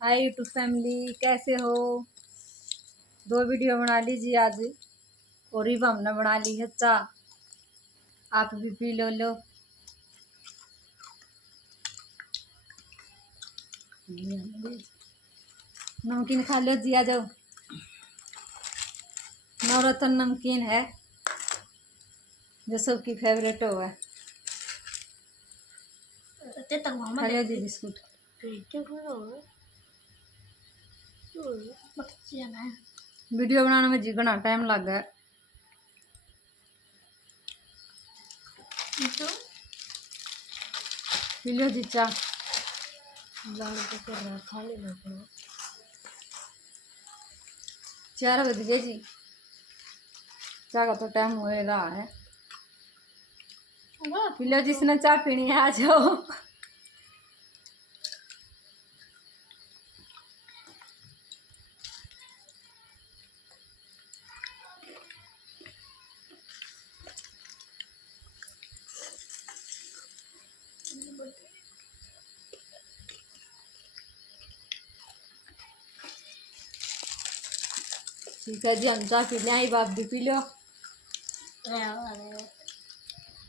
Hi YouTube family, कैसे हो। दो वीडियो बना लीजिए आज। और भी हमने बना ली है चाय, आप भी पी लो। नमकीन खा लो जी, आ जाओ। नवरत्न नमकीन है जो सबकी फेवरेट हो है। खा लो जी बिस्कुट। वीडियो बनाने में जी घना टाइम लग गया। पी लो जी चाय। 4 बज गए जी, चाय का तो टाइम हो रहा है। पी लो जिसने चाय पीनी है आ जाओ। ठीक है जी, हम चाय पी लें, बाप भी पी लो।